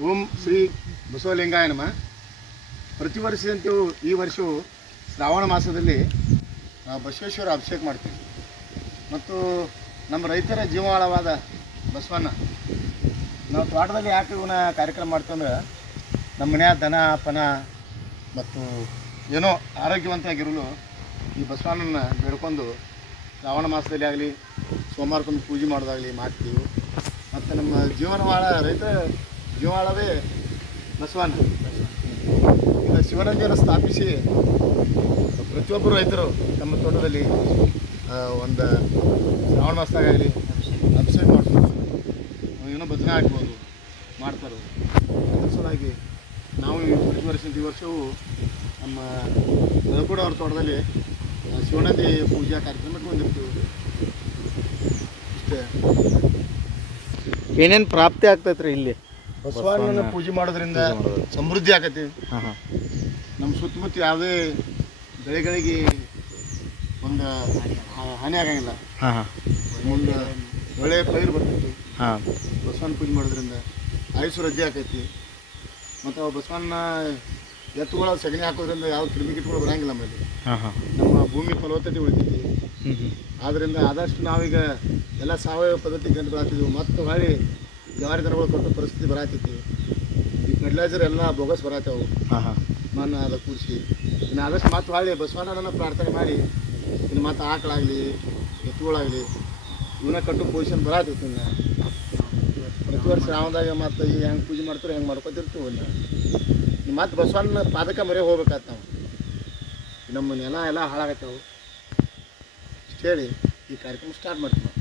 ಓಂ ಶ್ರೀ ಬಸವಲಿಂಗಾಯ ನಮಃ. ಪ್ರತಿ ವರ್ಷದಂತೆಯೂ ಈ ವರ್ಷವೂ ಶ್ರಾವಣ ಮಾಸದಲ್ಲಿ ಬಸವೇಶ್ವರ ಅಭಿಷೇಕ ಮಾಡ್ತೀವಿ. ಮತ್ತು ನಮ್ಮ ರೈತರ ಜೀವಾಳವಾದ ಬಸವಣ್ಣ ನಾವು ತೋಟದಲ್ಲಿ ಯಾಕೆ ಇವನ್ನ ಕಾರ್ಯಕ್ರಮ ಮಾಡ್ತೀವಿ ಅಂದ್ರೆ ನಮ್ಮ ಮನೆಯ ದನ ಪನ ಮತ್ತು ಏನೋ ಆರೋಗ್ಯವಂತವಾಗಿರಲು ಈ ಬಸವಣ್ಣನ ಬೇಡ್ಕೊಂಡು ಶ್ರಾವಣ ಮಾಸದಲ್ಲಿ ಆಗಲಿ ಸೋಮವಾರಕ್ಕೊಮ್ಮೆ ಪೂಜೆ ಮಾಡೋದಾಗಲಿ ಮಾಡ್ತೀವಿ. ಮತ್ತು ನಮ್ಮ ಜೀವನವಾಳ ರೈತರ ಜೀವಾಳವೇ ಬಸವಣ್ಣ. ಈಗ ಶಿವನಂದಿಯನ್ನು ಸ್ಥಾಪಿಸಿ ಪ್ರತಿಯೊಬ್ಬರು ರೈತರು ತಮ್ಮ ತೋಟದಲ್ಲಿ ಒಂದು ಶ್ರಾವಣ ಮಾಸದಾಗಲಿ ಅಭಿಷೇಕ ಮಾಡ್ತಾರೆ, ಏನೋ ಭಜನೆ ಹಾಕ್ಬೋದು ಮಾಡ್ತಾರೆ. ಅದ್ರ ಸಲುವಾಗಿ ನಾವು ಪ್ರತಿ ವರ್ಷವೂ ನಮ್ಮ ಬೆಳಕೂಡ ಅವ್ರ ತೋಟದಲ್ಲಿ ಶಿವನಂದಿ ಪೂಜಾ ಕಾರ್ಯಕ್ರಮ ಇಟ್ಕೊಂಡಿರ್ತೀವಿ. ಇಷ್ಟೇ. ಏನೇನು ಪ್ರಾಪ್ತಿ ಆಗ್ತೈತೆ ರೀ ಇಲ್ಲಿ? ಬಸವಣ್ಣನ ಪೂಜೆ ಮಾಡೋದ್ರಿಂದ ಸಮೃದ್ಧಿ ಆಕತಿ. ನಮ್ಮ ಸುತ್ತಮುತ್ತ ಯಾವುದೇ ಬೆಳೆಗಳಿಗೆ ಒಂದು ಹಾನಿ ಆಗಂಗಿಲ್ಲ. ಮುಂದೆ ಒಳ್ಳೆಯ ಪೈರು ಬರ್ತೈತಿ. ಬಸವಣ್ಣ ಪೂಜೆ ಮಾಡೋದ್ರಿಂದ ಆಯುಷ್ ವೃದ್ಧಿ ಆಕೈತಿ. ಮತ್ತು ಅವು ಬಸವಣ್ಣ ಎತ್ತುಗಳ ಸಗಣಿ ಹಾಕೋದ್ರಿಂದ ಯಾವ ಕ್ರಿಮಿಕೀಟಗಳು ಬರಂಗಿಲ್ಲ. ಆಮೇಲೆ ನಮ್ಮ ಭೂಮಿ ಫಲವತ್ತತೆ ಉಳಿತೈತಿ. ಆದ್ದರಿಂದ ಆದಷ್ಟು ನಾವೀಗ ಎಲ್ಲ ಸಾವಯವ ಪದ್ಧತಿ ಗಂಟು ಬರಾತಿದ್ವಿ. ಮತ್ತು ಹೊಳ್ಳಿ ಜವಾರಿ ದನಗಳು ಕೊಟ್ಟು ಪರಿಸ್ಥಿತಿ ಬರಾತೈತಿ. ಈ ಫರ್ಟಿಲೈಸರ್ ಎಲ್ಲ ಬೋಗಸ್ ಬರಾತವು. ಮಣ್ಣು ಅದು ಕೂಡಿಸಿ ಇನ್ನು ಆದಷ್ಟು ಮತ್ತು ಹೊಳ್ಳಿ ಬಸವಣ್ಣನ ಪ್ರಾರ್ಥನೆ ಮಾಡಿ ಇನ್ನು ಮತ್ತು ಆಕಳಾಗಲಿ ಎತ್ತುಗಳಾಗಲಿ ಇವನ್ನ ಕಟ್ಟು ಪೊಸಿಷನ್ ಬರಾತೈತಿ. ಇನ್ನು ಪ್ರತಿ ವರ್ಷ ಶ್ರಾವಣದಾಗ ಮತ್ತು ಈ ಹೆಂಗೆ ಪೂಜೆ ಮಾಡ್ತಾರೆ ಹೆಂಗೆ ಮಾಡ್ಕೊತಿರ್ತೀವಿ. ಇನ್ನು ಮತ್ತು ಬಸವಣ್ಣ ಪಾದಕ ಮರೆ ಹೋಗ್ಬೇಕಾತ್ ನಾವು. ನಮ್ಮ ನೆಲ ಎಲ್ಲ ಹಾಳಾಗತ್ತವು. ಇಷ್ಟು ಹೇಳಿ ಈ ಕಾರ್ಯಕ್ರಮ ಸ್ಟಾರ್ಟ್ ಮಾಡ್ತೀವಿ.